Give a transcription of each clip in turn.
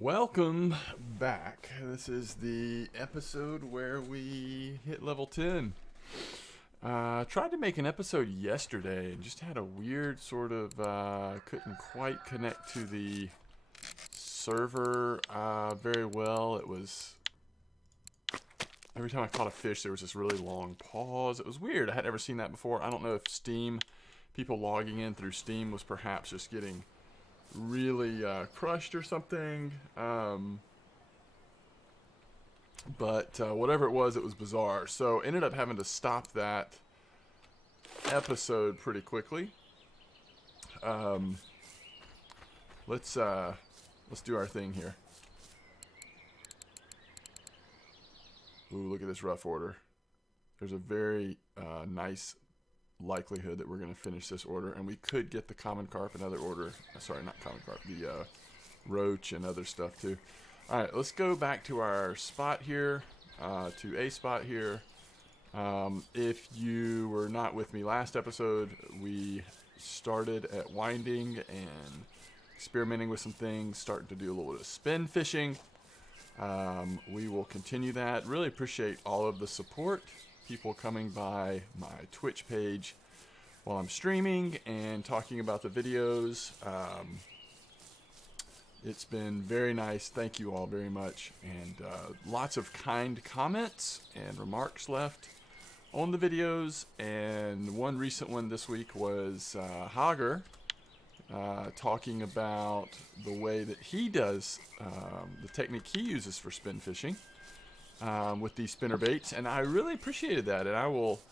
Welcome back. This is the episode where we hit level 10. Tried to make an episode yesterday and just had a weird sort of, couldn't quite connect to the server very well. It was, every time I caught a fish there was this really long pause. It was weird. I had never seen that before. I don't know if Steam, people logging in through Steam was perhaps just getting really crushed or something, but whatever it was bizarre. So ended up having to stop that episode pretty quickly. Let's do our thing here. Ooh, look at this rough order. There's a very nice likelihood that we're going to finish this order, and we could get the common carp and other order. Sorry, not common carp, the roach and other stuff too. All right, let's go back to our spot here, to a spot here. If you were not with me last episode, we started at winding and experimenting with some things, starting to do a little bit of spin fishing. We will continue that. Really appreciate all of the support. People coming by my Twitch page while I'm streaming and talking about the videos. It's been very nice. Thank you all very much. And lots of kind comments and remarks left on the videos. And one recent one this week was Hager talking about the way that he does, the technique he uses for spin fishing. With these spinner baits, and I really appreciated that, and I will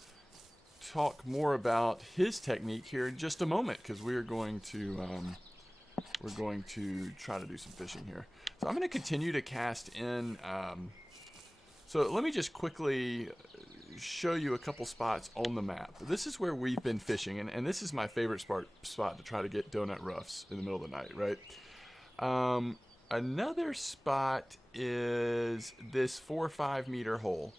talk more about his technique here in just a moment, because we're going to try to do some fishing here. So I'm going to continue to cast in. So let me just quickly show you a couple spots on the map. This is where we've been fishing, and this is my favorite spot to try to get donut ruffs in the middle of the night, right? Another spot is this 4 or 5 meter hole.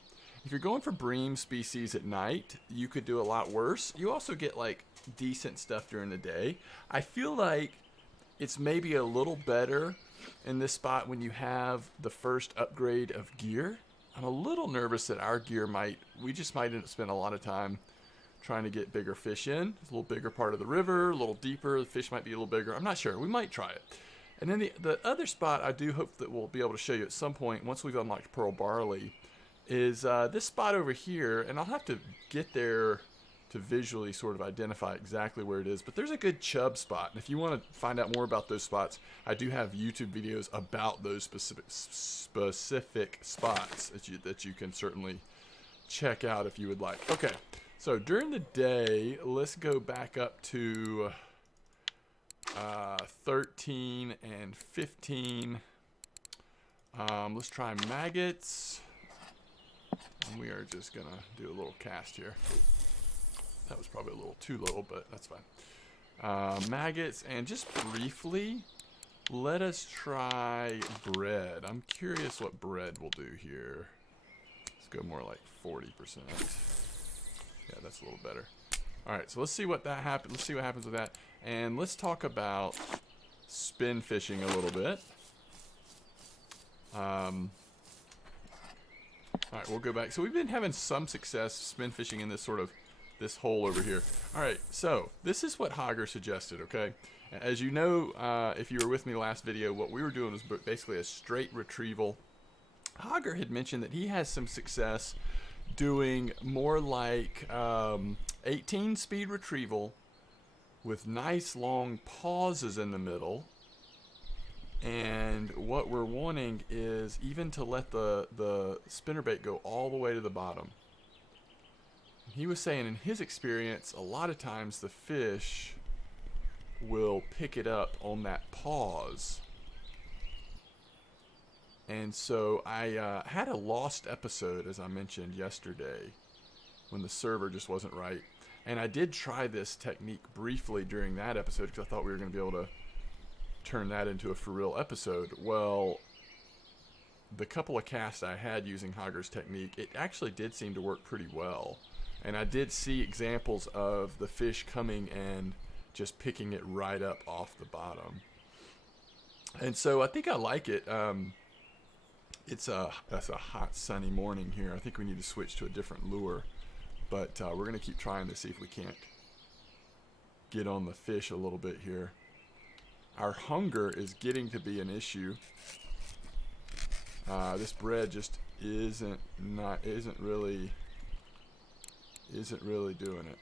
If you're going for bream species at night, you could do a lot worse. You also get like decent stuff during the day. I feel like it's maybe a little better in this spot when you have the first upgrade of gear. I'm a little nervous that our gear we just might end up spending a lot of time trying to get bigger fish in. It's a little bigger part of the river, a little deeper. The fish might be a little bigger. I'm not sure. We might try it. And then the other spot I do hope that we'll be able to show you at some point once we've unlocked Pearl Barley is this spot over here, and I'll have to get there to visually sort of identify exactly where it is, but there's a good chub spot, and if you want to find out more about those spots, I do have YouTube videos about those specific spots that you can certainly check out if you would like. Okay, so during the day, let's go back up to 13 and 15. Let's try maggots. And we are just gonna do a little cast here. That was probably a little too low, but that's fine. Maggots, and just briefly, let us try bread. I'm curious what bread will do here. Let's go more like 40%. Yeah, that's a little better. All right, so let's see what that happens. Let's see what happens with that. And let's talk about spin fishing a little bit. All right, we'll go back. So we've been having some success spin fishing in this hole over here. All right, so this is what Hager suggested, okay? As you know, if you were with me last video, what we were doing was basically a straight retrieval. Hager had mentioned that he has some success doing more like 18 speed retrieval with nice long pauses in the middle, and what we're wanting is even to let the spinnerbait go all the way to the bottom. He was saying in his experience, a lot of times the fish will pick it up on that pause. And so I had a lost episode, as I mentioned yesterday, when the server just wasn't right. And I did try this technique briefly during that episode because I thought we were going to be able to turn that into a for real episode. Well, the couple of casts I had using Hager's technique, it actually did seem to work pretty well. And I did see examples of the fish coming and just picking it right up off the bottom. And so I think I like it. That's a hot sunny morning here. I think we need to switch to a different lure, but we're gonna keep trying to see if we can't get on the fish a little bit here. Our hunger is getting to be an issue. This bread just isn't really doing it.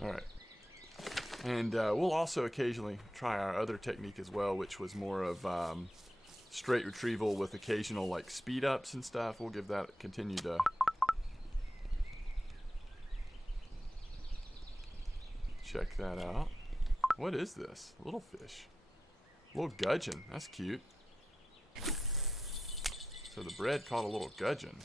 All right. And we'll also occasionally try our other technique as well, which was more of straight retrieval with occasional like speed ups and stuff. We'll give that, continue to check that out. What is this? A little fish. A little gudgeon. That's cute. So the bread caught a little gudgeon.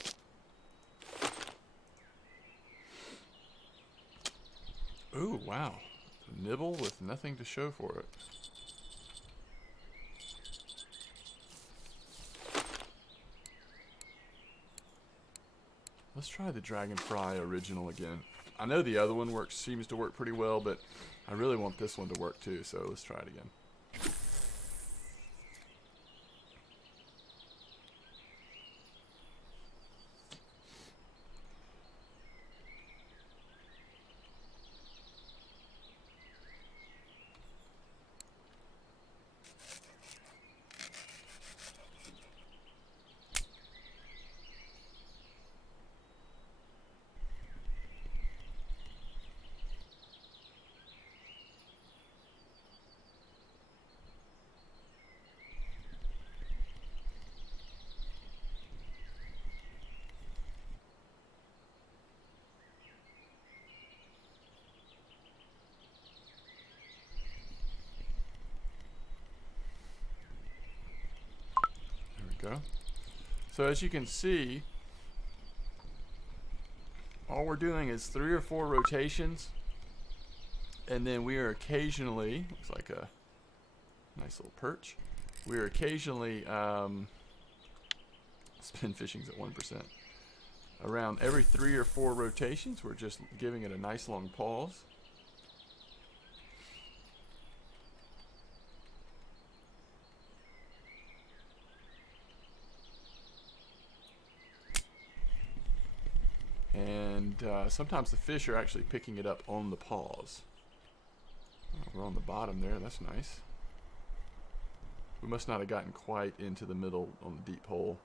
Ooh, wow. A nibble with nothing to show for it. Let's try the Dragonfly original again. I know the other one seems to work pretty well, but I really want this one to work too, so let's try it again. Go. So as you can see, all we're doing is 3 or 4 rotations, and then we are occasionally, looks like a nice little perch, we are occasionally spin fishing's at 1%. Around every 3 or 4 rotations, we're just giving it a nice long pause. And sometimes the fish are actually picking it up on the pause. Oh, we're on the bottom there, that's nice. We must not have gotten quite into the middle on the deep hole.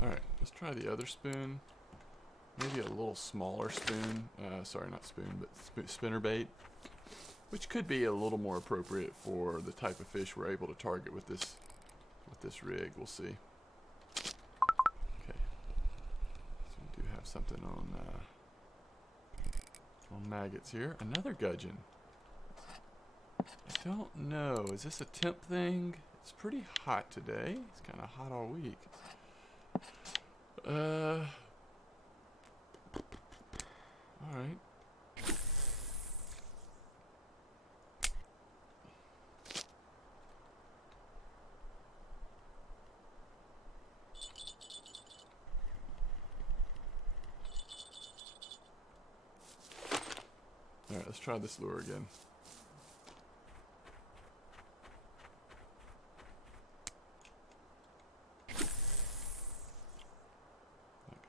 Alright, let's try the other spoon. Maybe a little smaller spoon. Sorry, not spoon, but spinnerbait. Which could be a little more appropriate for the type of fish we're able to target with this rig. We'll see. Okay. So we do have something on maggots here. Another gudgeon. I don't know. Is this a temp thing? It's pretty hot today. It's kind of hot all week. Alright. let's try this lure again. That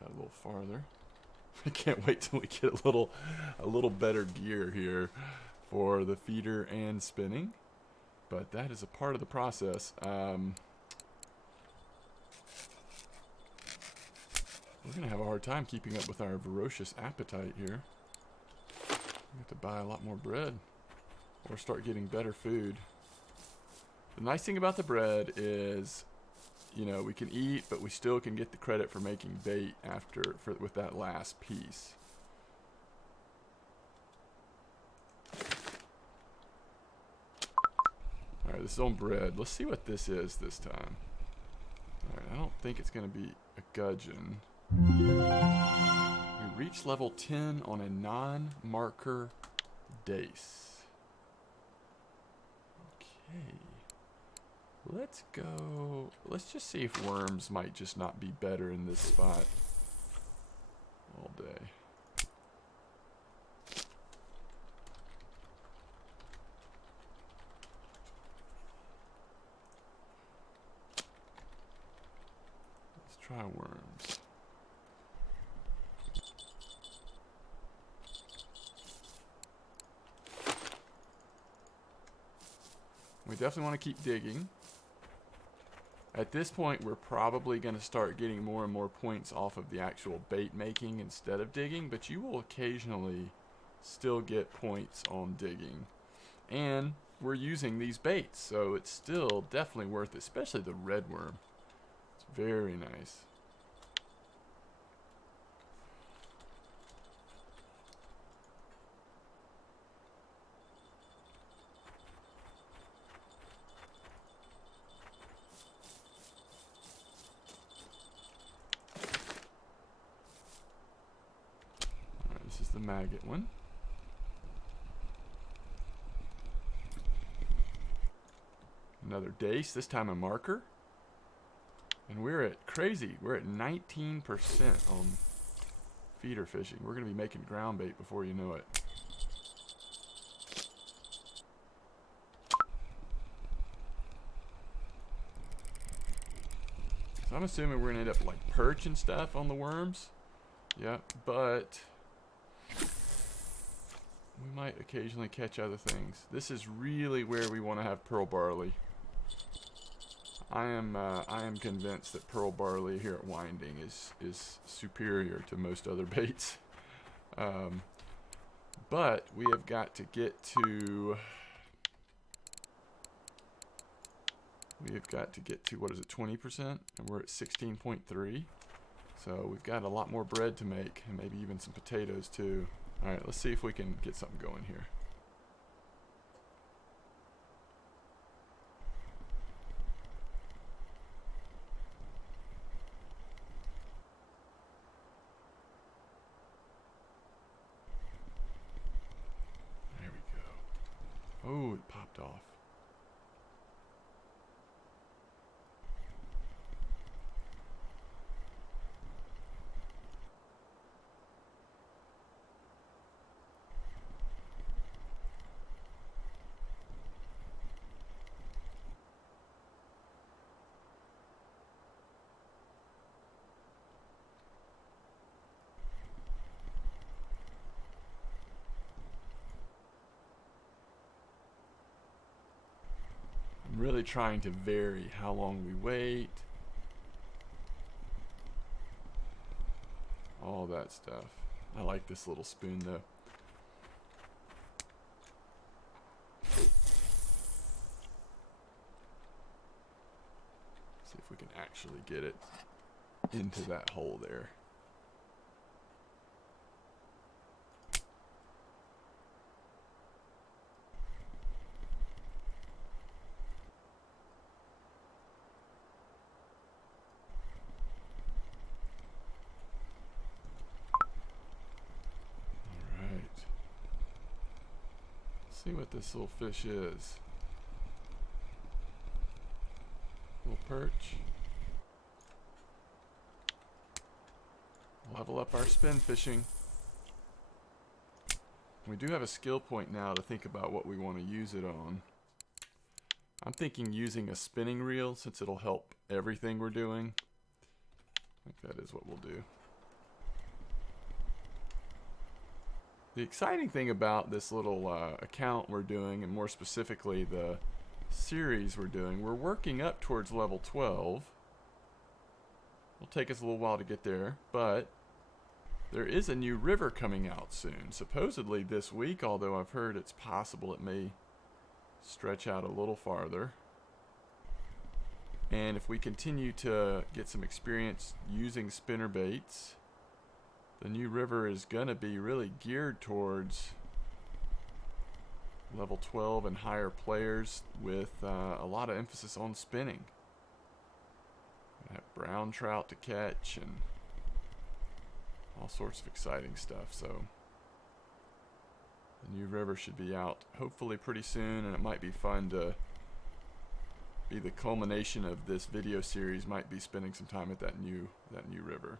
got a little farther. I can't wait till we get a little better gear here for the feeder and spinning. But that is a part of the process. We're going to have a hard time keeping up with our voracious appetite here. We have to buy a lot more bread or start getting better food. The nice thing about the bread is, you know, we can eat, but we still can get the credit for making bait with that last piece. Alright, this is on bread. Let's see what this is this time. Alright, I don't think it's going to be a gudgeon. We reached level 10 on a non-marker dace. Okay. Let's go. Let's just see if worms might just not be better in this spot all day. Let's try worms. We definitely want to keep digging. At this point, we're probably going to start getting more and more points off of the actual bait making instead of digging, but you will occasionally still get points on digging. And we're using these baits, so it's still definitely worth it, especially the red worm. It's very nice. This is the maggot one. Another dace, this time a marker. And we're at crazy. We're at 19% on feeder fishing. We're going to be making ground bait before you know it. So I'm assuming we're going to end up like perch and stuff on the worms. Yep, but we might occasionally catch other things. This is really where we want to have pearl barley. I am convinced that pearl barley here at Winding is superior to most other baits. But we have got to get to what is it, 20%, and we're at 16.3. So we've got a lot more bread to make, and maybe even some potatoes too. All right, let's see if we can get something going here. There we go. Oh, it popped off. Really trying to vary how long we wait, all that stuff. I like this little spoon though. See if we can actually get it into that hole there. See what this little fish is. Little perch. Level up our spin fishing. We do have a skill point now to think about what we want to use it on. I'm thinking using a spinning reel since it'll help everything we're doing. I think that is what we'll do. The exciting thing about this little account we're doing, and more specifically the series we're doing, we're working up towards level 12. It'll take us a little while to get there, but there is a new river coming out soon. Supposedly this week, although I've heard it's possible it may stretch out a little farther. And if we continue to get some experience using spinner baits, the new river is going to be really geared towards level 12 and higher players with a lot of emphasis on spinning. We have brown trout to catch and all sorts of exciting stuff. So the new river should be out hopefully pretty soon, and it might be fun to be the culmination of this video series. Might be spending some time at that new river.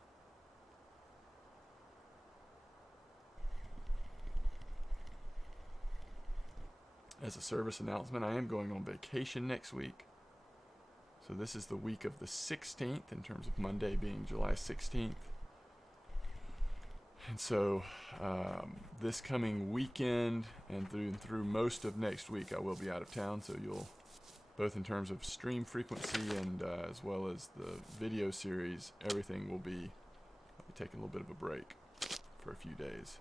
As a service announcement, I am going on vacation next week. So this is the week of the 16th, in terms of Monday being July 16th. And so this coming weekend and through most of next week, I will be out of town. So you'll, both in terms of stream frequency and as well as the video series, everything will be, I'll be taking a little bit of a break for a few days.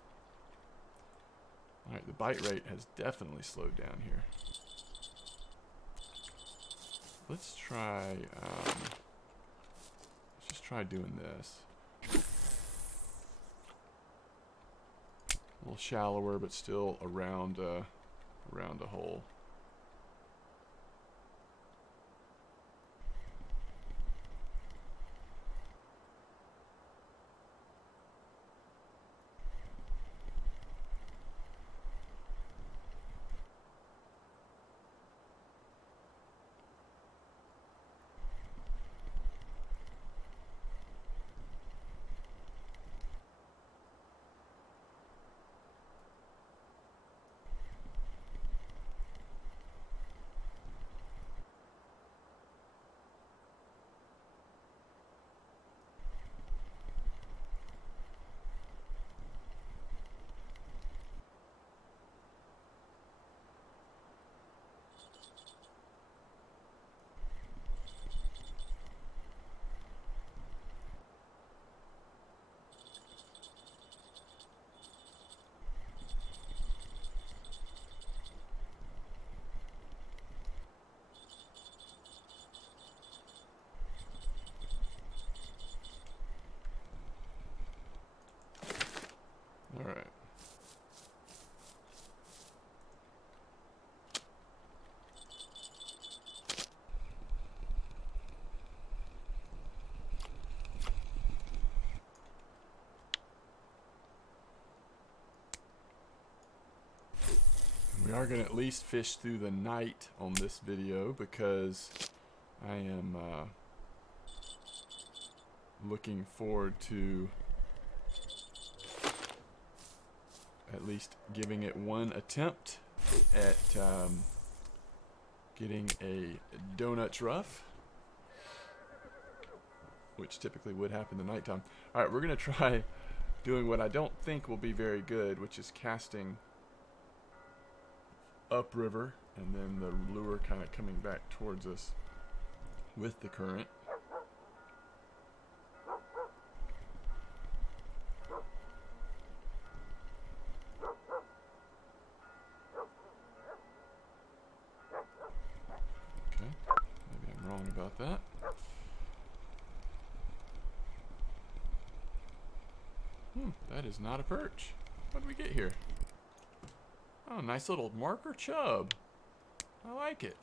Alright, the bite rate has definitely slowed down here. Let's just try doing this. A little shallower, but still around a hole. Alright. We are going to at least fish through the night on this video because I am looking forward to at least giving it one attempt at getting a donuts ruff, which typically would happen in the nighttime. Alright, we're going to try doing what I don't think will be very good, which is casting upriver and then the lure kind of coming back towards us with the current. About that. That is not a perch. What did we get here? Oh, nice little marker chub. I like it.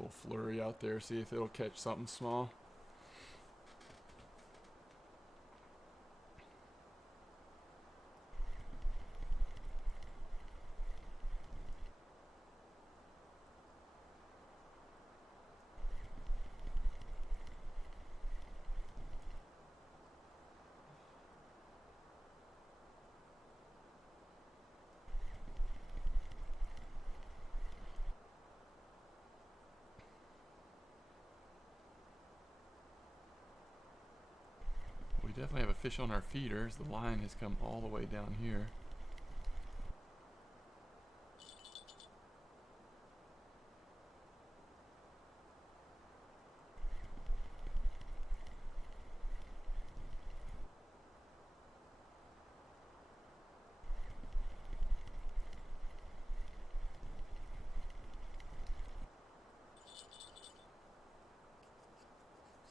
a little flurry out there, see if it'll catch something small. We definitely have a fish on our feeders. The line has come all the way down here.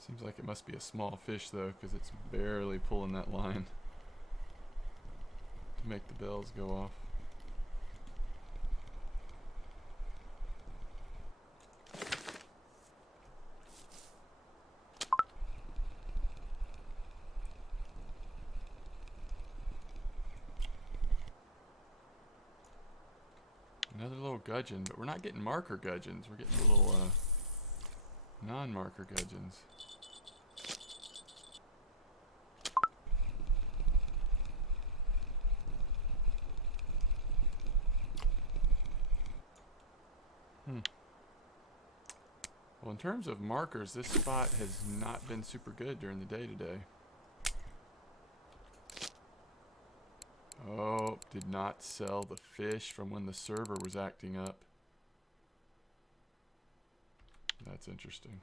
Seems like it must be a small fish though, because it's barely pulling that line to make the bells go off. Another little gudgeon, but we're not getting marker gudgeons. We're getting little non-marker gudgeons. Well, in terms of markers, this spot has not been super good during the day today. Oh, did not sell the fish from when the server was acting up. That's interesting.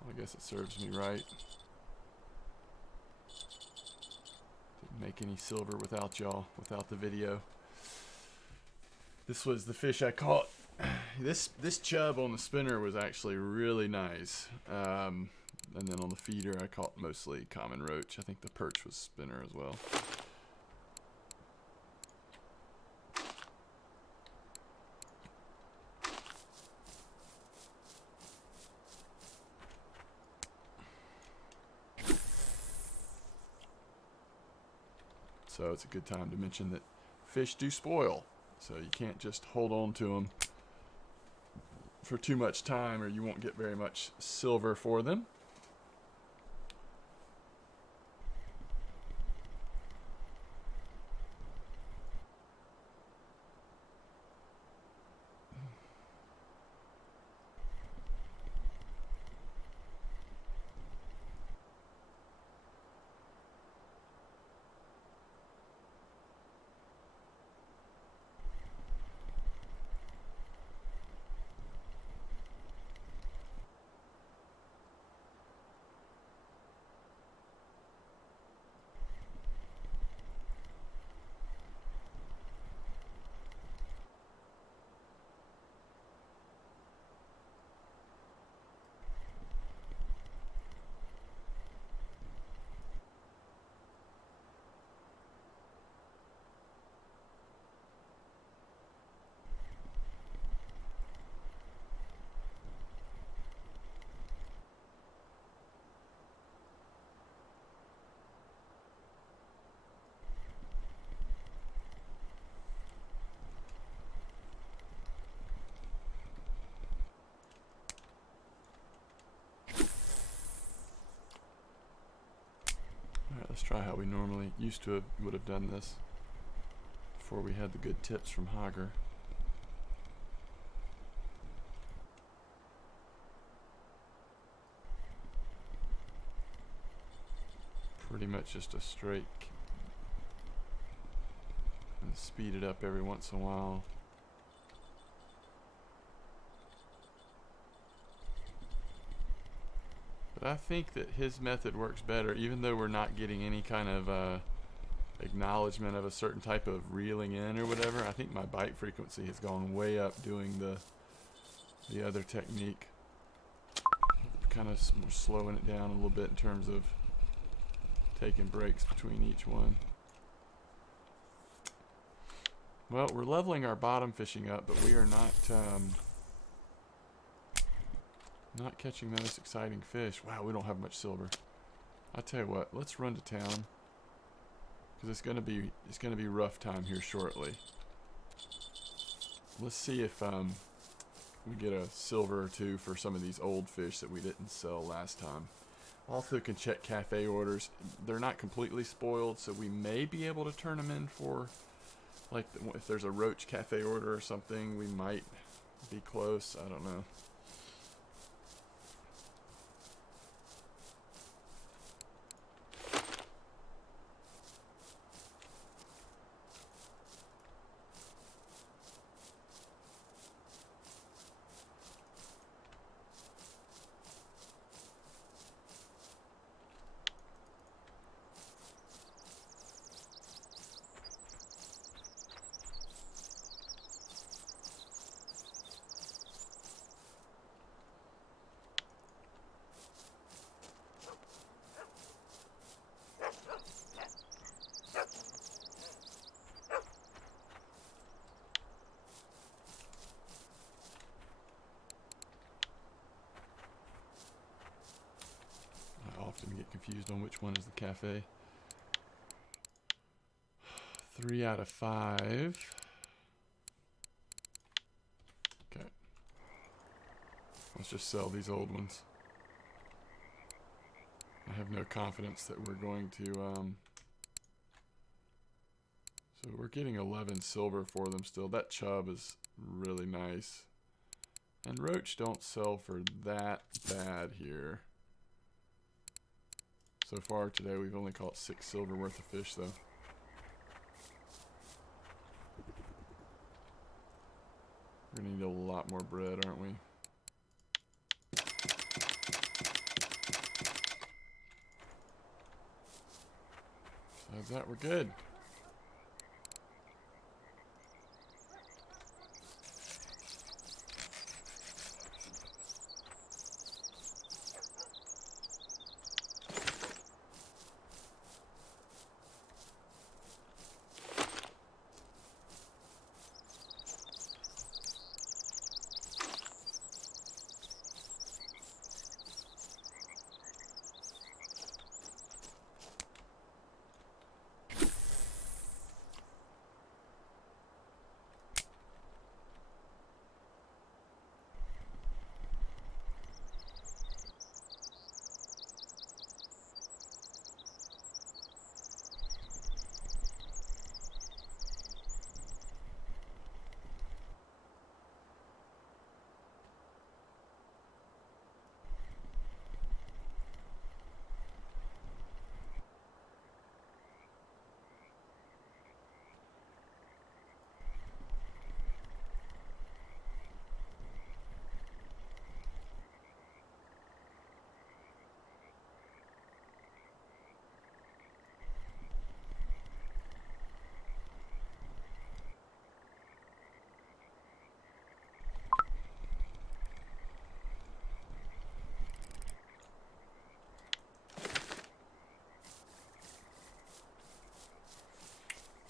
Well, I guess it serves me right. Didn't make any silver without y'all, without the video. This was the fish I caught. This chub on the spinner was actually really nice. And then on the feeder I caught mostly common roach. I think the perch was spinner as well. So it's a good time to mention that fish do spoil. So you can't just hold on to them for too much time or you won't get very much silver for them. Let's try how we normally would have done this before we had the good tips from Hager. Pretty much just a straight and speed it up every once in a while. But I think that his method works better, even though we're not getting any kind of acknowledgement of a certain type of reeling in or whatever. I think my bite frequency has gone way up doing the other technique. Kind of slowing it down a little bit in terms of taking breaks between each one. Well, we're leveling our bottom fishing up, but we are not Not catching those exciting fish. Wow, we don't have much silver. I'll tell you what, let's run to town. Because it's gonna be rough time here shortly. Let's see if we get a silver or two for some of these old fish that we didn't sell last time. Also can check cafe orders. They're not completely spoiled, so we may be able to turn them in for, like, if there's a roach cafe order or something, we might be close. I don't know. Often get confused on which one is the cafe. 3 out of 5. Okay. Let's just sell these old ones. I have no confidence that we're going to, so we're getting 11 silver for them still. That chub is really nice. And roach don't sell for that bad here. So far today we've only caught 6 silver worth of fish though. We're gonna need a lot more bread, aren't we? Besides that, we're good.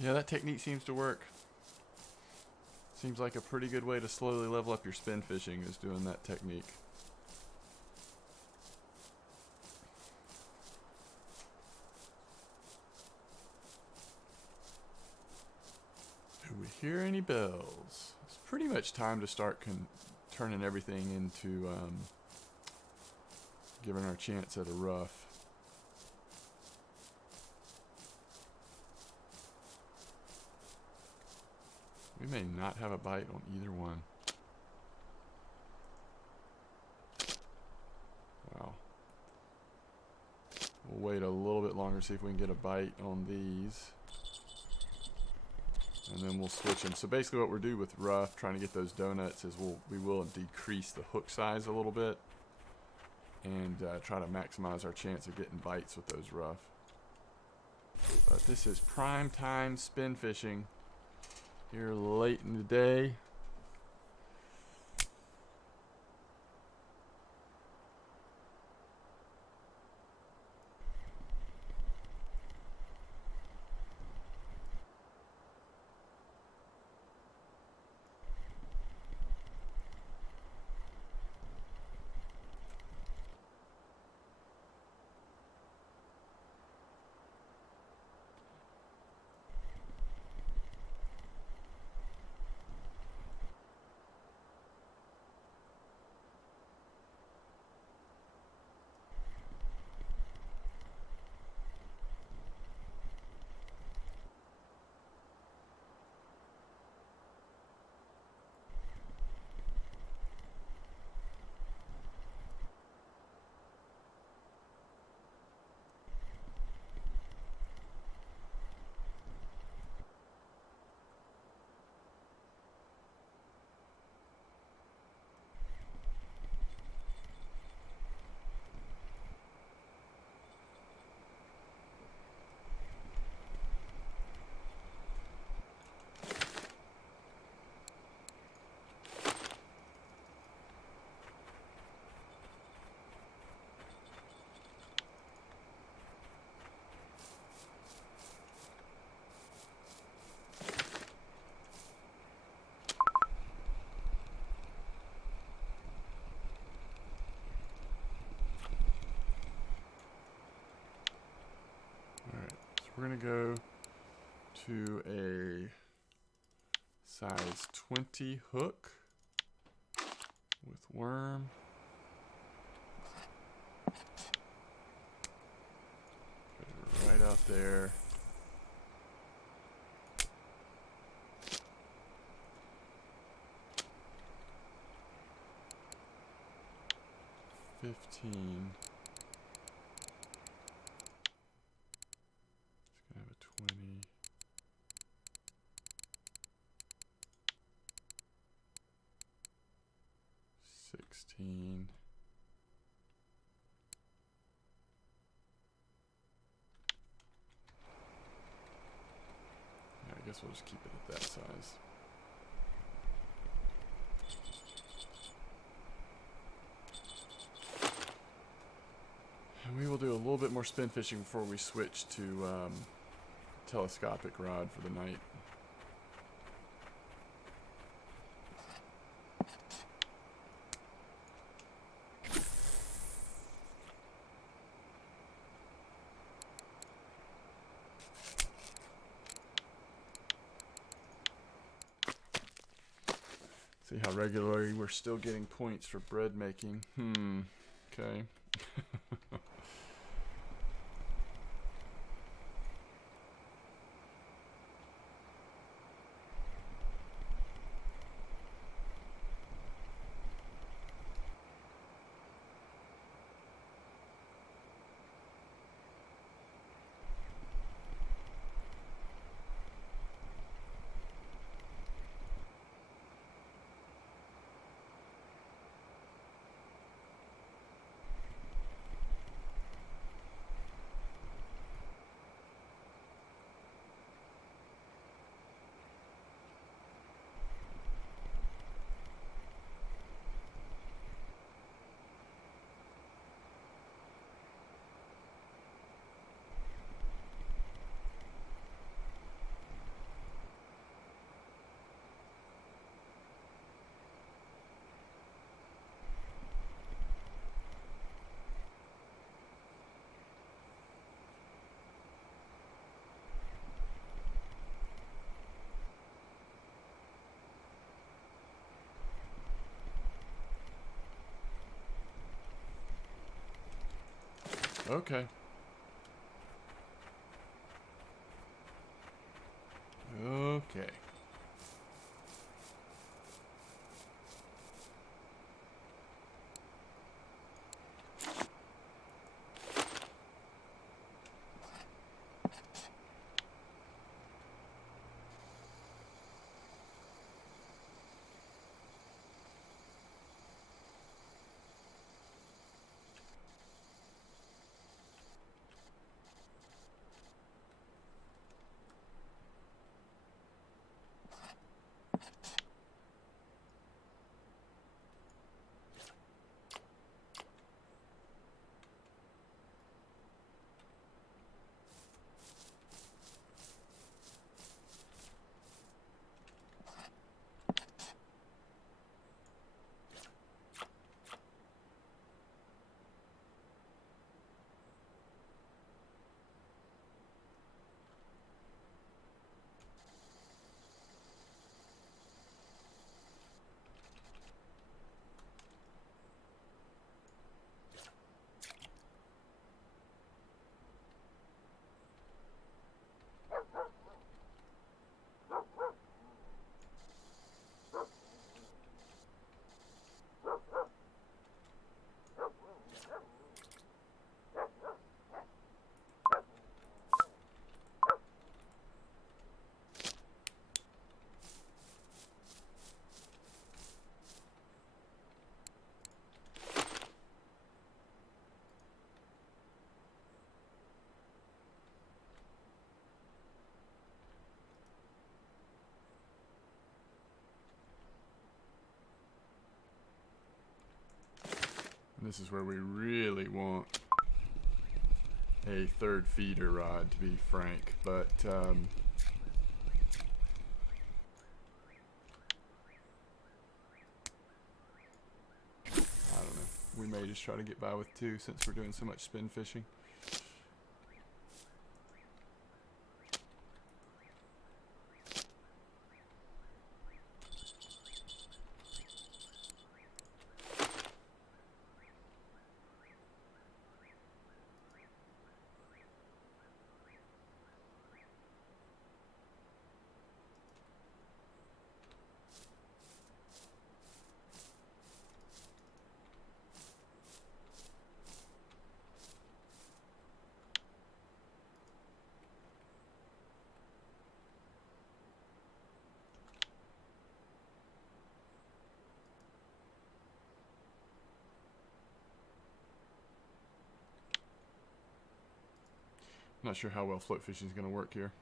Yeah, that technique seems to work. Seems like a pretty good way to slowly level up your spin fishing is doing that technique. Do we hear any bells? It's pretty much time to start turning everything into giving our chance at a ruff. We may not have a bite on either one. Wow. We'll wait a little bit longer, see if we can get a bite on these. And then we'll switch them. So basically what we're doing with ruff, trying to get those donuts, is we will decrease the hook size a little bit. And try to maximize our chance of getting bites with those ruff. But this is prime time spin fishing. Here late in the day. We're going to go to a size 20 hook with worm. Put it right out there. $15. It's gonna have a 20. $16. Yeah, I guess we'll just keep it at that size. And we will do a little bit more spin fishing before we switch to telescopic rod for the night. See how regularly we're still getting points for bread making. Okay. Okay. Okay. And this is where we really want a third feeder rod, to be frank, but I don't know. We may just try to get by with two since we're doing so much spin fishing. Not sure how well float fishing is going to work here.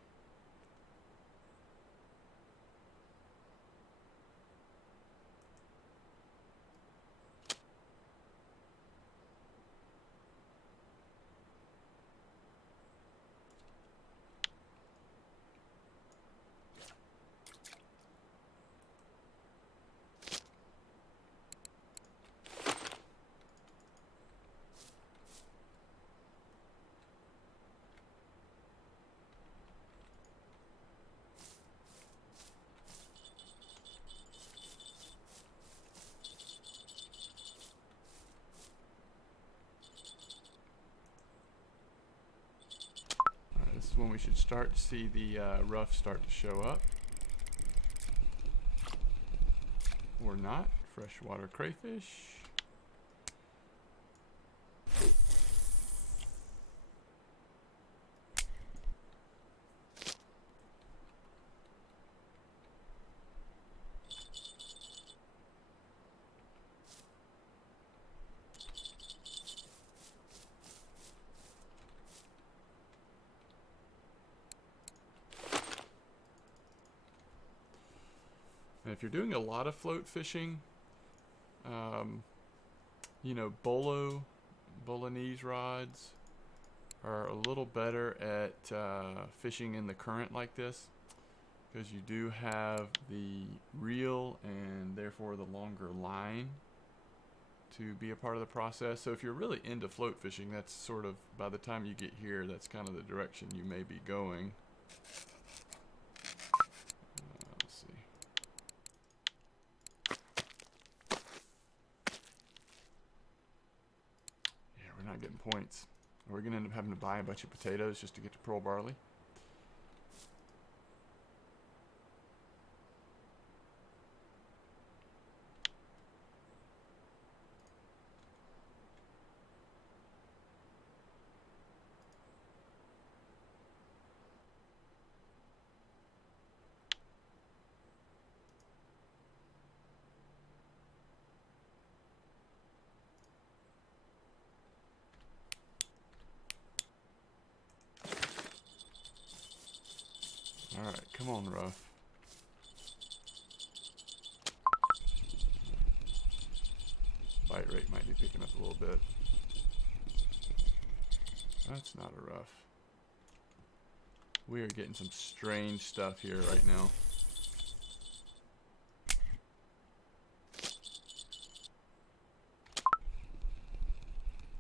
This is when we should start to see the ruff start to show up. Or not. Freshwater crayfish. And if you're doing a lot of float fishing, you know, Bolognese rods are a little better at fishing in the current like this, because you do have the reel and therefore the longer line to be a part of the process. So if you're really into float fishing, that's sort of, by the time you get here, that's kind of the direction you may be going. Not getting points. We're gonna end up having to buy a bunch of potatoes just to get to pearl barley. Alright, come on, Ruff. Bite rate might be picking up a little bit. That's not a Ruff. We are getting some strange stuff here right now.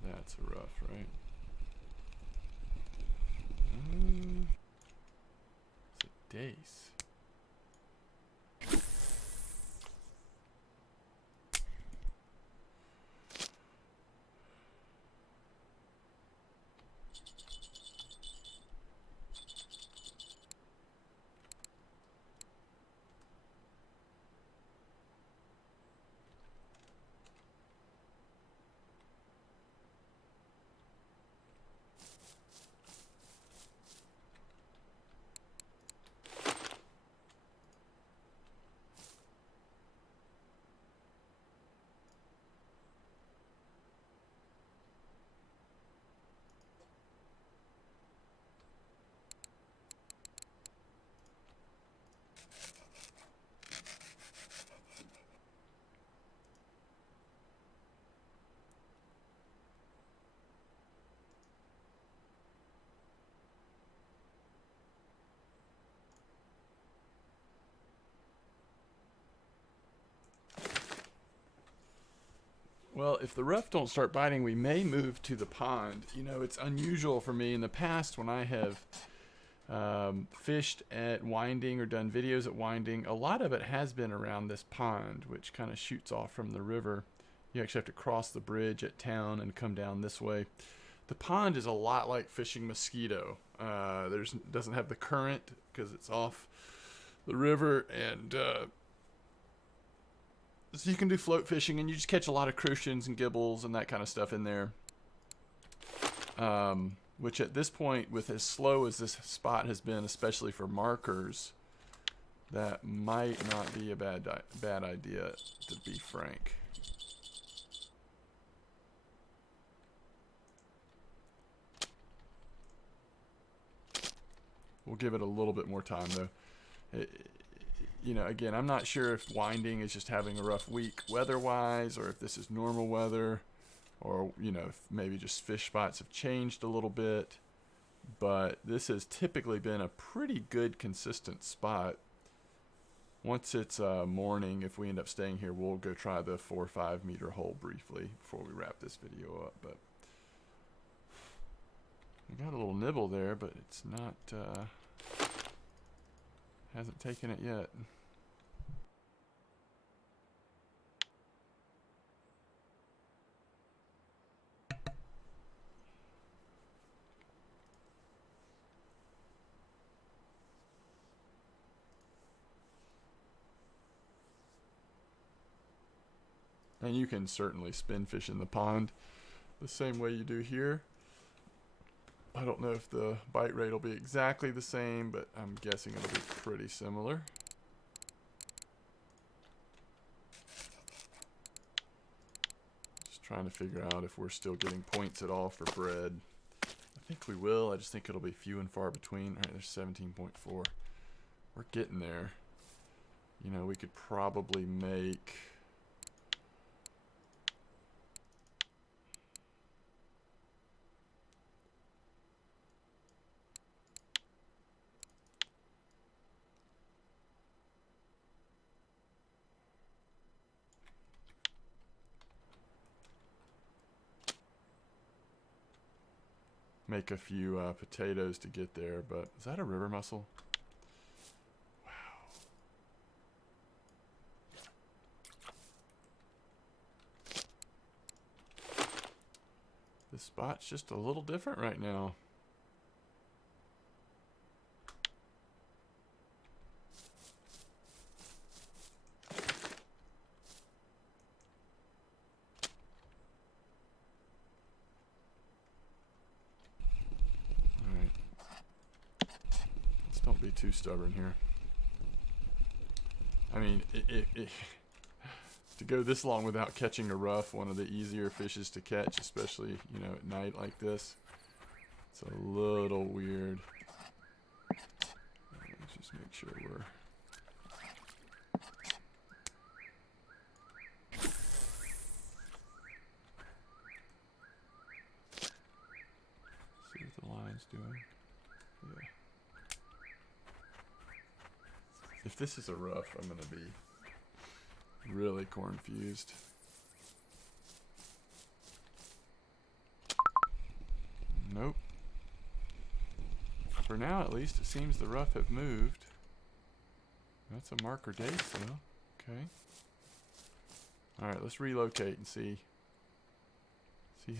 That's a Ruff, right? It's a dace. Well, if the Ruff don't start biting, we may move to the pond. You know, it's unusual for me in the past when I have fished at Winding or done videos at Winding. A lot of it has been around this pond, which kind of shoots off from the river. You actually have to cross the bridge at town and come down this way. The pond is a lot like fishing Mosquito. Doesn't have the current because it's off the river, and so you can do float fishing, and you just catch a lot of crucians and gibbles and that kind of stuff in there. Which at this point, with as slow as this spot has been, especially for markers, that might not be a bad idea, to be frank. We'll give it a little bit more time though. You know, again, I'm not sure if winding is just having a rough week weather-wise, or if this is normal weather, or, you know, if maybe just fish spots have changed a little bit. But this has typically been a pretty good, consistent spot. Once it's morning, if we end up staying here, we'll go try the 4 or 5 meter hole briefly before we wrap this video up. But we got a little nibble there, but it's not, hasn't taken it yet. And you can certainly spin fish in the pond the same way you do here. I don't know if the bite rate will be exactly the same, but I'm guessing it'll be pretty similar. Just trying to figure out if we're still getting points at all for bread. I think we will. I just think it'll be few and far between. All right, there's 17.4. We're getting there. You know, we could probably make... make a few potatoes to get there, but is that a river mussel? Wow. This spot's just a little different right now. Don't be too stubborn here. I mean, to go this long without catching a ruff, one of the easier fishes to catch, especially, you know, at night like this. It's a little weird. Let's just make sure we're... See what the line's doing. Yeah. If this is a ruff, I'm going to be really confused. Nope. For now, at least, it seems the ruff have moved. That's a marker date, though. Okay. Alright, let's relocate and see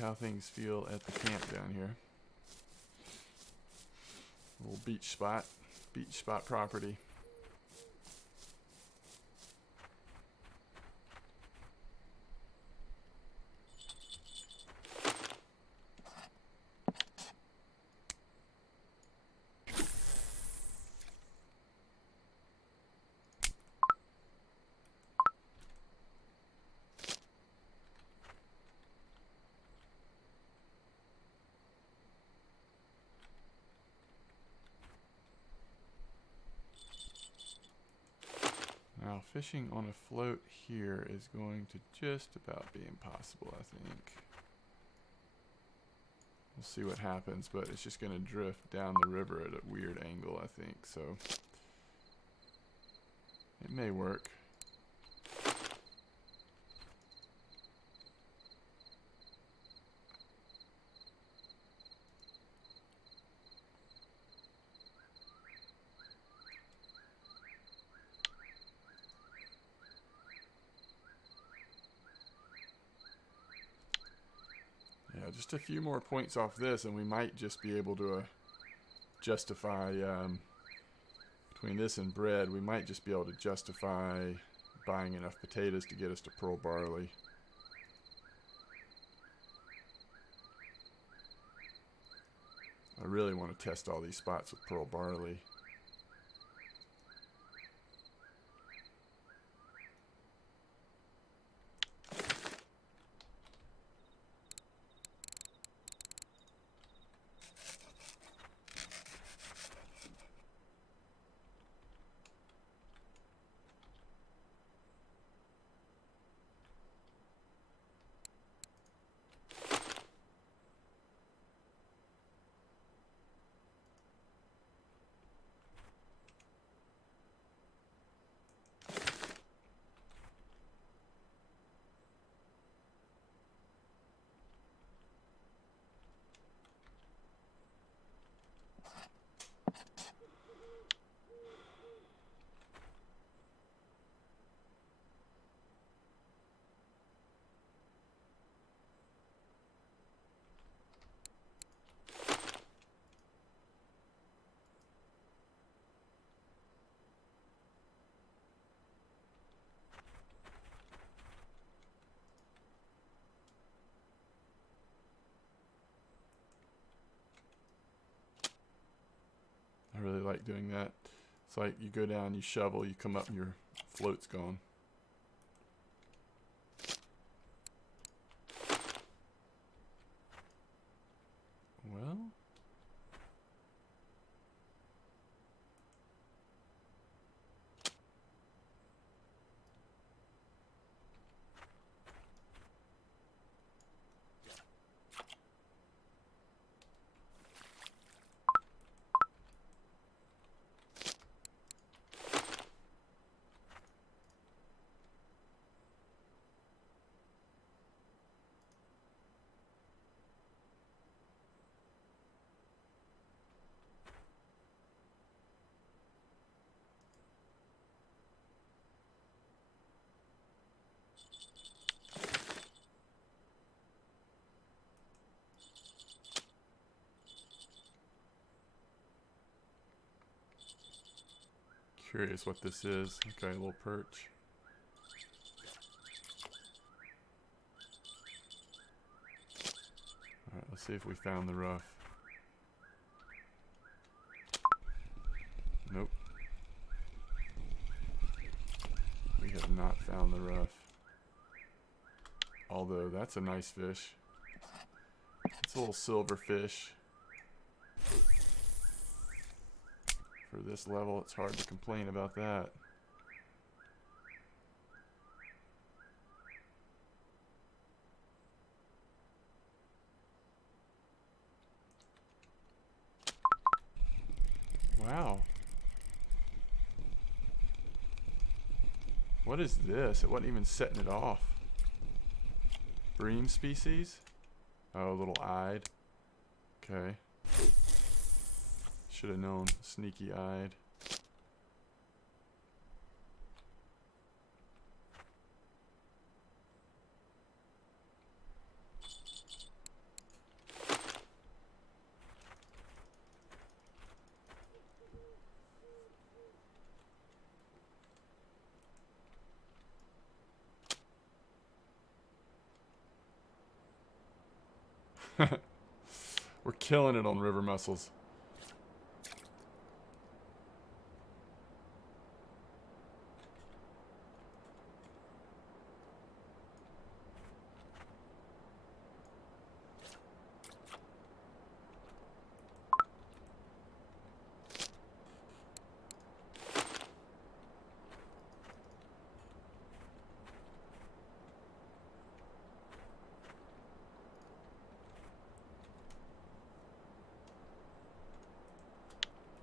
how things feel at the camp down here. Little beach spot property. Now, fishing on a float here is going to just about be impossible, I think. We'll see what happens, but it's just going to drift down the river at a weird angle, I think, so it may work. Yeah, just a few more points off this, and we might just be able to justify, between this and bread, we might just be able to justify buying enough potatoes to get us to pearl barley. I really want to test all these spots with pearl barley. I really like doing that. It's like you go down, you shovel, you come up and your float's gone. Well, curious what this is. Okay, a little perch. Alright, let's see if we found the ruff. Nope. We have not found the ruff. Although, that's a nice fish. It's a little silver fish. For this level, it's hard to complain about that. Wow. What is this? It wasn't even setting it off. Bream species? Oh, a little eyed. Okay. Should have known. Sneaky eyed. We're killing it on river mussels.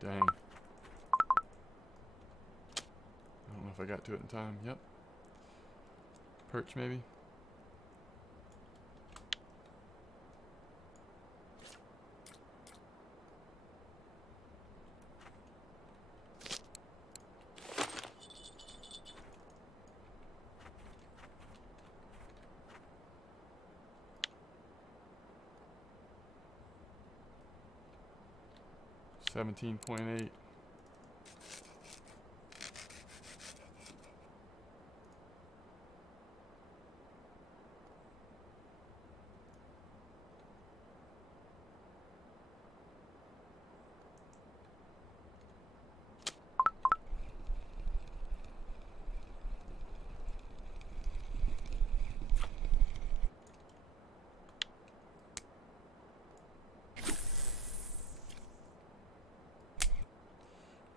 Dang. I don't know if I got to it in time. Yep. Perch maybe? $17.8.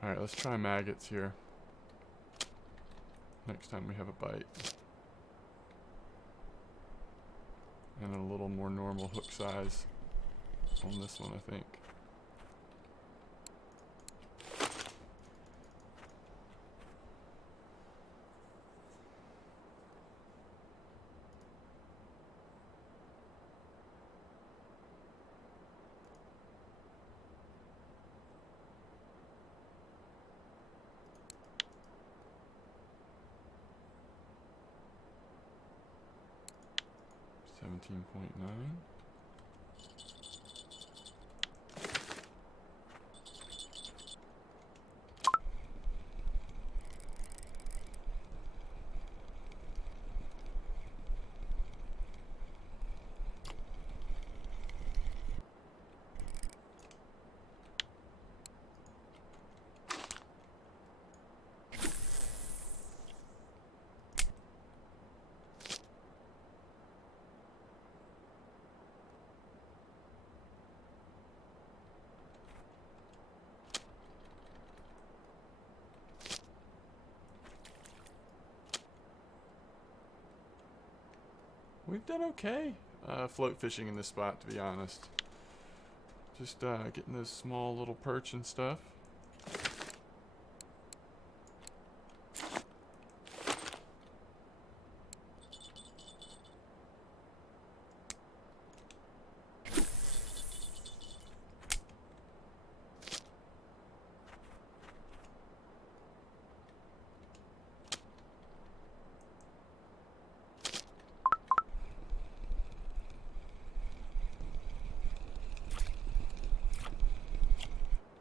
Alright, let's try maggots here. Next time we have a bite. And a little more normal hook size on this one, I think. $17.9. we've done okay float fishing in this spot, to be honest. Just getting those small little perch and stuff.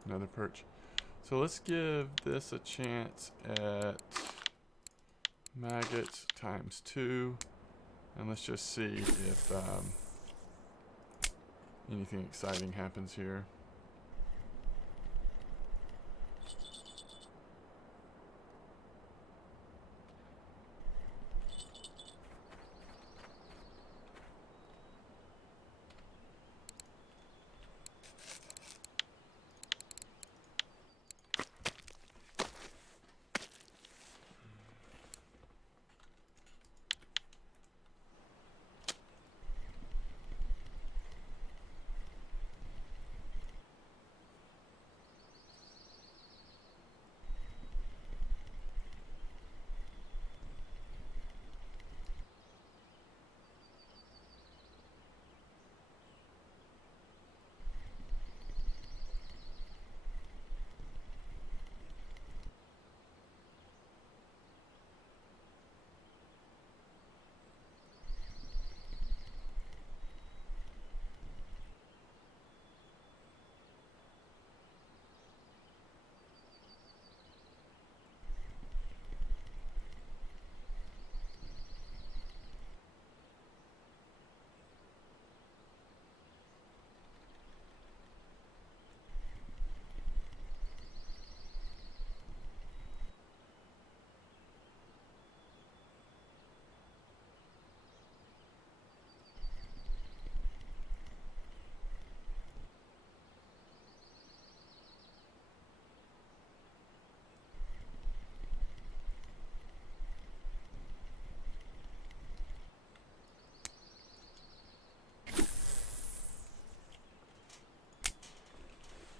Another perch. So let's give this a chance at maggots times 2, and let's just see if anything exciting happens here.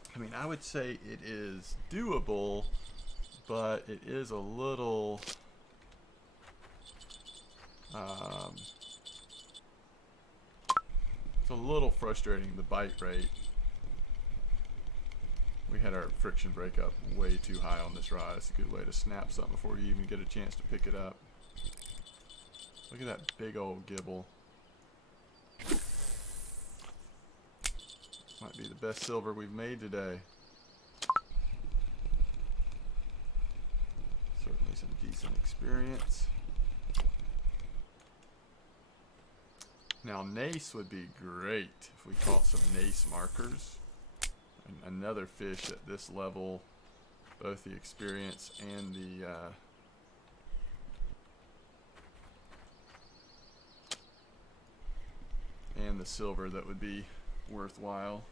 I mean, I would say it is doable, but it is a little it's a little frustrating, the bite rate. We had our friction breakup way too high on this rod. It's a good way to snap something before you even get a chance to pick it up. Look at that big old gibble. Might be the best silver we've made today. Certainly some decent experience. Now nace would be great if we caught some nace markers. And another fish at this level, both the experience and the silver, that would be worthwhile.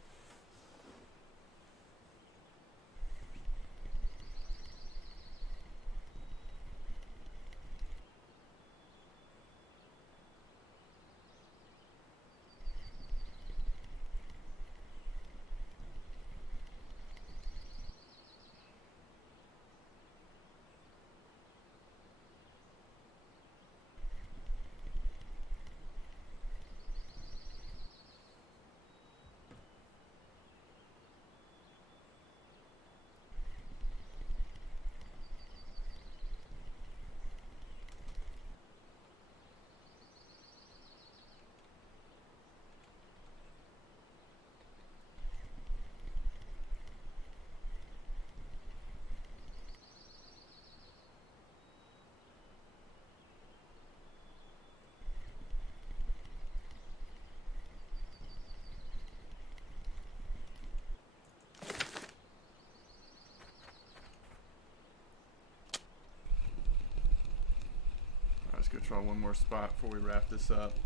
Let's go try one more spot before we wrap this up.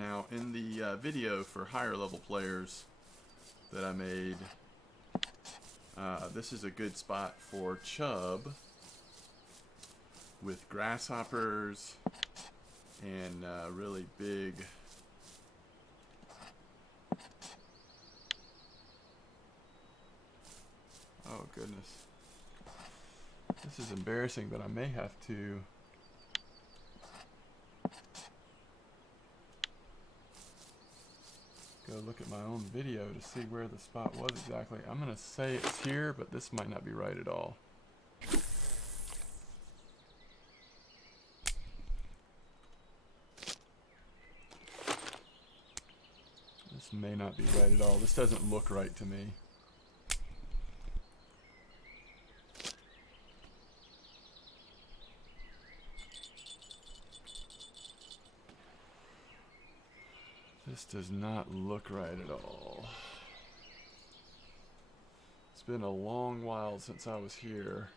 Now, in the video for higher level players that I made, this is a good spot for chub with grasshoppers and really big oh goodness, this is embarrassing, but I may have to go look at my own video to see where the spot was exactly. I'm gonna say it's here, but this might not be right at all. This may not be right at all. This doesn't look right to me. This does not look right at all. It's been a long while since I was here.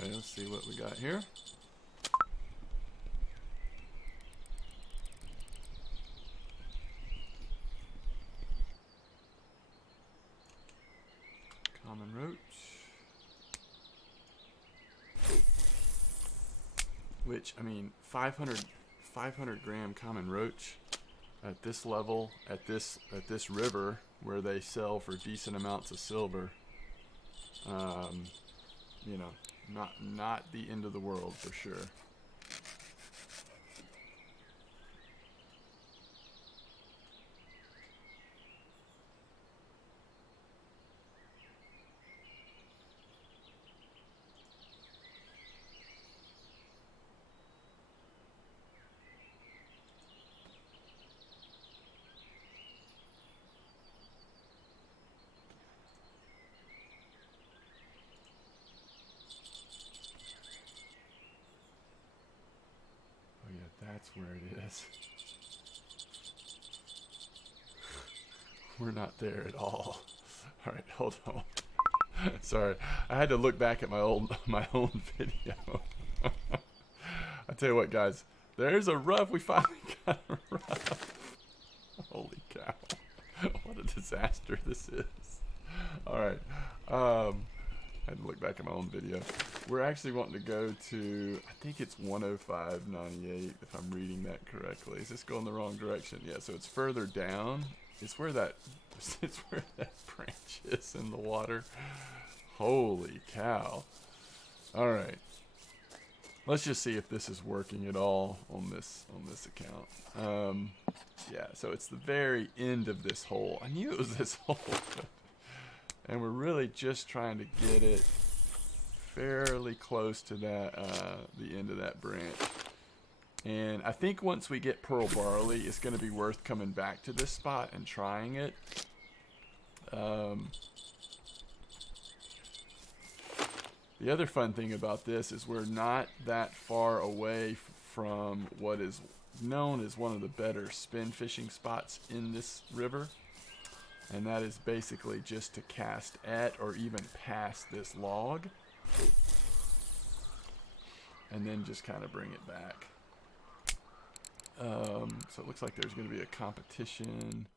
Okay, let's see what we got here. Common roach. Which, I mean, 500 gram common roach at this level, at this river where they sell for decent amounts of silver. You know, not the end of the world for sure. That's where it is. We're not there at all. All right, hold on. Sorry, I had to look back at my own video. I tell you what, guys, there's a ruff. We finally got a ruff. Holy cow! What a disaster this is. All right. I had to look back at my own video. We're actually wanting to go to, I think it's 105.98 if I'm reading that correctly. Is this going the wrong direction? Yeah, so it's further down. It's where that branch is in the water. Holy cow. All right. Let's just see if this is working at all on this account. Yeah, so it's the very end of this hole. I knew it was this hole. And we're really just trying to get it fairly close to that, the end of that branch. And I think once we get pearl barley, it's going to be worth coming back to this spot and trying it. The other fun thing about this is we're not that far away from what is known as one of the better spin fishing spots in this river. And that is basically just to cast at or even past this log. And then just kind of bring it back. So it looks like there's going to be a competition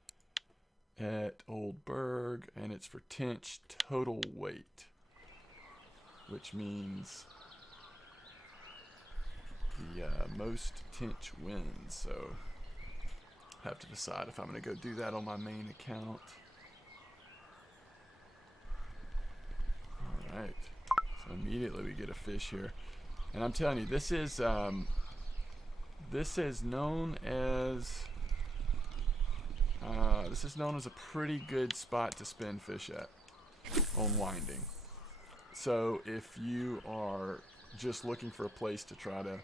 at Old Berg. And it's for tench total weight. Which means the most tench wins. So I have to decide if I'm going to go do that on my main account. Alright, so immediately we get a fish here. And I'm telling you, this is known as a pretty good spot to spin fish at. on winding. So if you are just looking for a place to try to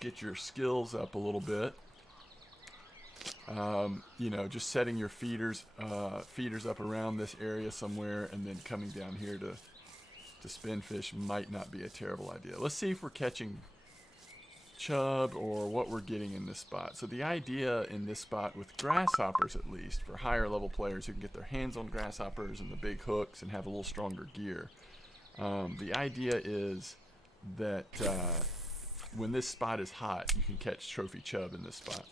get your skills up a little bit, you know, just setting your feeders up around this area somewhere and then coming down here to spin fish might not be a terrible idea. Let's see if we're catching chub or what we're getting in this spot. So the idea in this spot with grasshoppers, at least for higher level players who can get their hands on grasshoppers and the big hooks and have a little stronger gear, the idea is that when this spot is hot, you can catch trophy chub in this spot.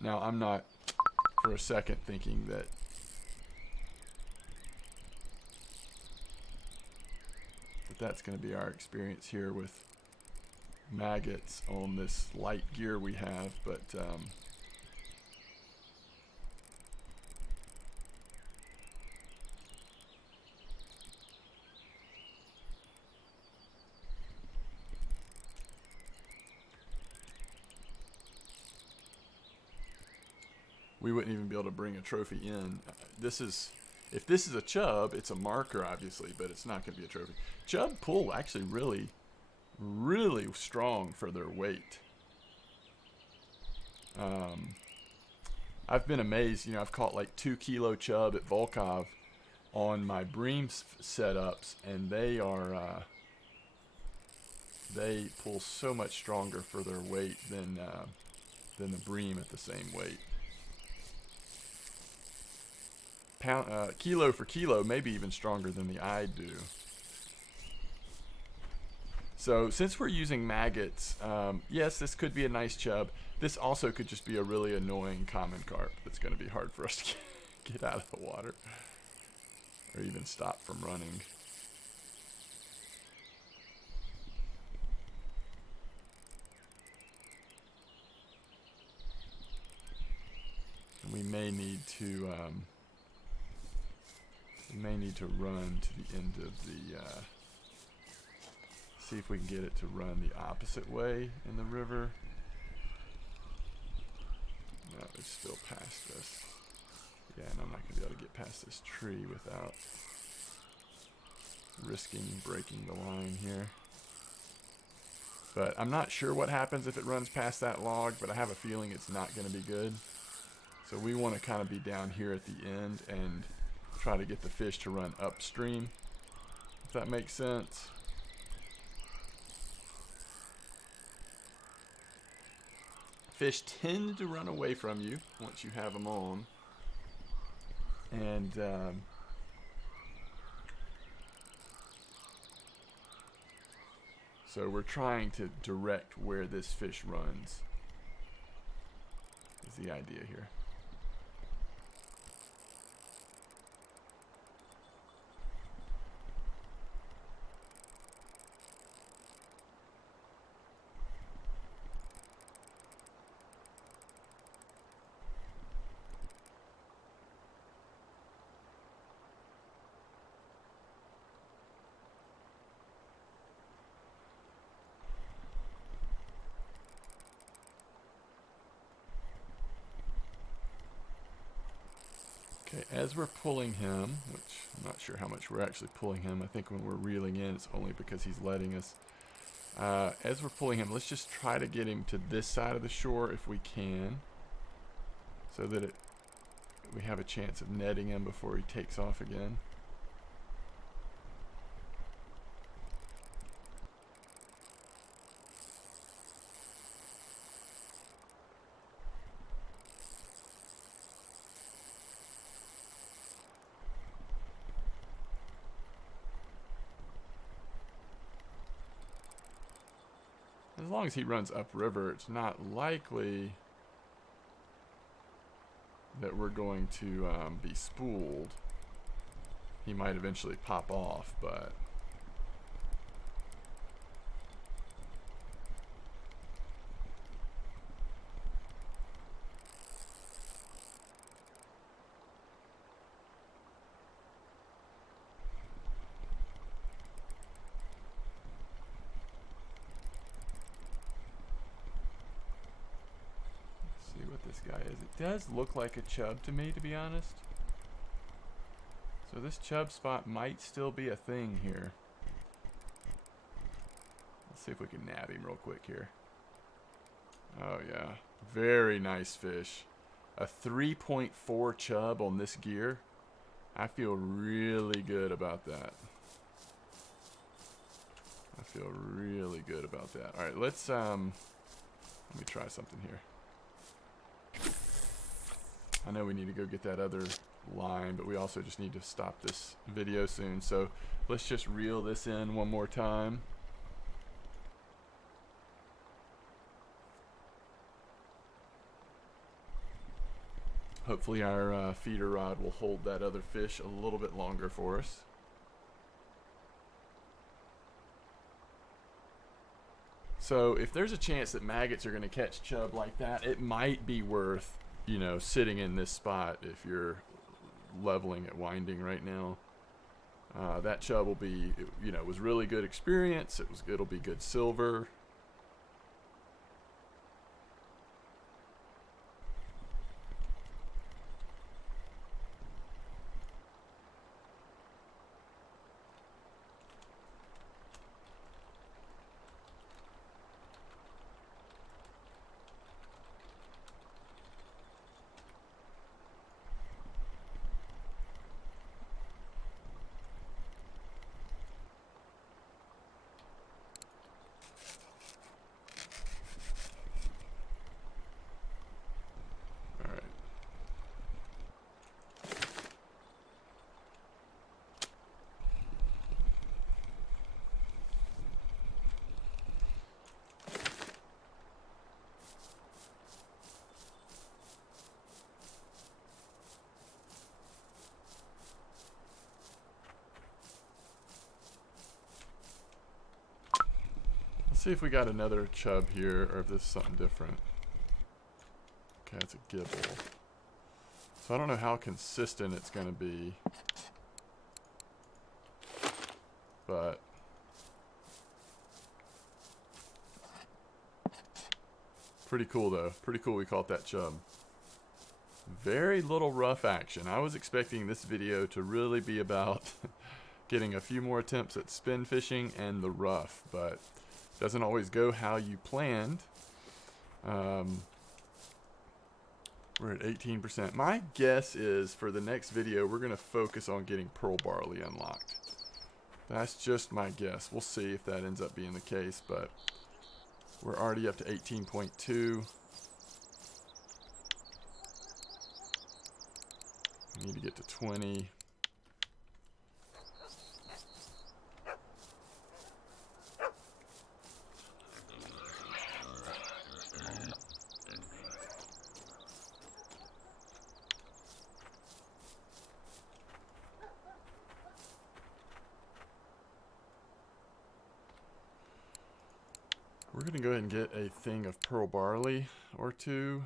Now, I'm not for a second thinking that that's going to be our experience here with maggots on this light gear we have, but we wouldn't even be able to bring a trophy in. If this is a chub, it's a marker, obviously, but it's not going to be a trophy. Chub pull actually really, really strong for their weight. I've been amazed. You know, I've caught like 2 kilo chub at Volkov on my bream setups, and they are they pull so much stronger for their weight than the bream at the same weight. Kilo for kilo, maybe even stronger than the eye do. So since we're using maggots, yes, this could be a nice chub. This also could just be a really annoying common carp that's going to be hard for us to get out of the water or even stop from running. And we may need to run to the end of the, see if we can get it to run the opposite way in the river. No, it's still past us. Yeah, and I'm not going to be able to get past this tree without risking breaking the line here. But I'm not sure what happens if it runs past that log, but I have a feeling it's not going to be good. So we want to kind of be down here at the end and try to get the fish to run upstream, if that makes sense. Fish tend to run away from you once you have them on, and so we're trying to direct where this fish runs is the idea here. Okay, as we're pulling him, which I'm not sure how much we're actually pulling him. I think when we're reeling in, it's only because he's letting us. As we're pulling him, let's just try to get him to this side of the shore if we can, so that we have a chance of netting him before he takes off again. As long as he runs upriver, it's not likely that we're going to be spooled. He might eventually pop off, but guy is. It does look like a chub to me, to be honest. So this chub spot might still be a thing here. Let's see if we can nab him real quick here. Oh yeah, very nice fish. A 3.4 chub on this gear. I feel really good about that. I feel really good about that. All right, let's let me try something here. I know we need to go get that other line, but we also just need to stop this video soon. So let's just reel this in one more time. Hopefully our feeder rod will hold that other fish a little bit longer for us. So if there's a chance that maggots are going to catch chub like that, it might be worth, you know, sitting in this spot if you're leveling at winding right now. That chub will be, you know, it was really good experience. It'll be good silver. Let's see if we got another chub here, or if this is something different. Okay, it's a gibble. So I don't know how consistent it's going to be. But pretty cool though. Pretty cool we caught that chub. Very little rough action. I was expecting this video to really be about getting a few more attempts at spin fishing and the rough, but doesn't always go how you planned. We're at 18%. My guess is for the next video, we're going to focus on getting pearl barley unlocked. That's just my guess. We'll see if that ends up being the case, but we're already up to 18.2. We need to get to 20. We're going to go ahead and get a thing of pearl barley or two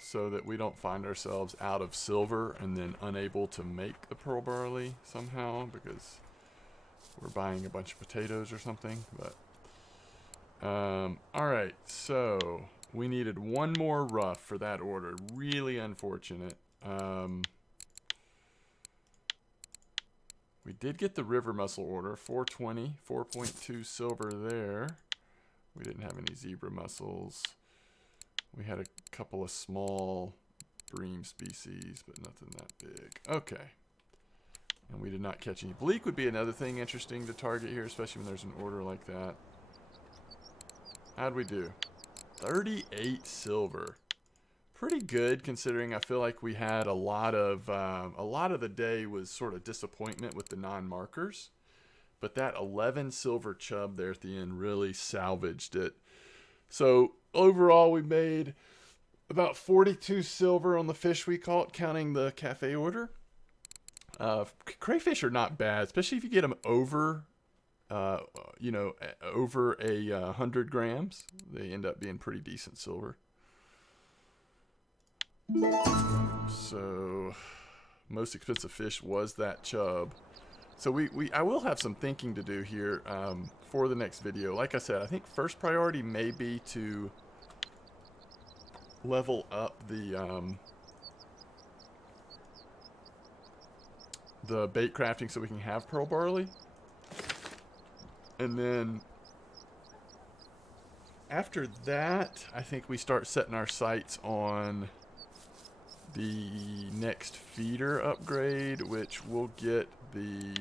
so that we don't find ourselves out of silver and then unable to make the pearl barley somehow because we're buying a bunch of potatoes or something. But all right, so we needed one more rough for that order. Really unfortunate. We did get the river mussel order, 420, 4.2 silver there. We didn't have any zebra mussels. We had a couple of small bream species, but nothing that big. Okay. And we did not catch any. Bleak would be another thing interesting to target here, especially when there's an order like that. How'd we do? 38 silver. Pretty good considering I feel like we had a lot of the day was sort of disappointment with the non-markers. But that 11 silver chub there at the end really salvaged it. So overall we made about 42 silver on the fish we caught, counting the cafe order. Crayfish are not bad, especially if you get them over, over 100 grams. They end up being pretty decent silver. So most expensive fish was that chub. So I will have some thinking to do here for the next video. Like I said, I think first priority may be to level up the bait crafting so we can have pearl barley. And then after that, I think we start setting our sights on the next feeder upgrade, which will get the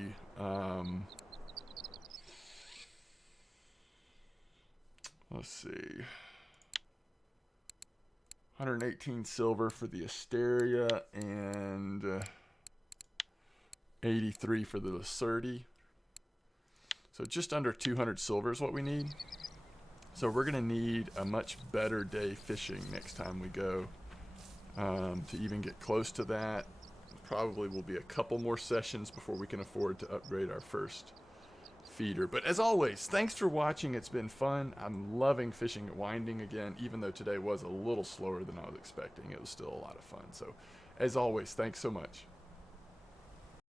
let's see, 118 silver for the Asteria and 83 for the Lacerti. So just under 200 silver is what we need. So we're going to need a much better day fishing next time we go to even get close to that. Probably will be a couple more sessions before we can afford to upgrade our first feeder. But as always, thanks for watching. It's been fun. I'm loving fishing at Winding again, even though today was a little slower than I was expecting. It was still a lot of fun. So as always, thanks so much.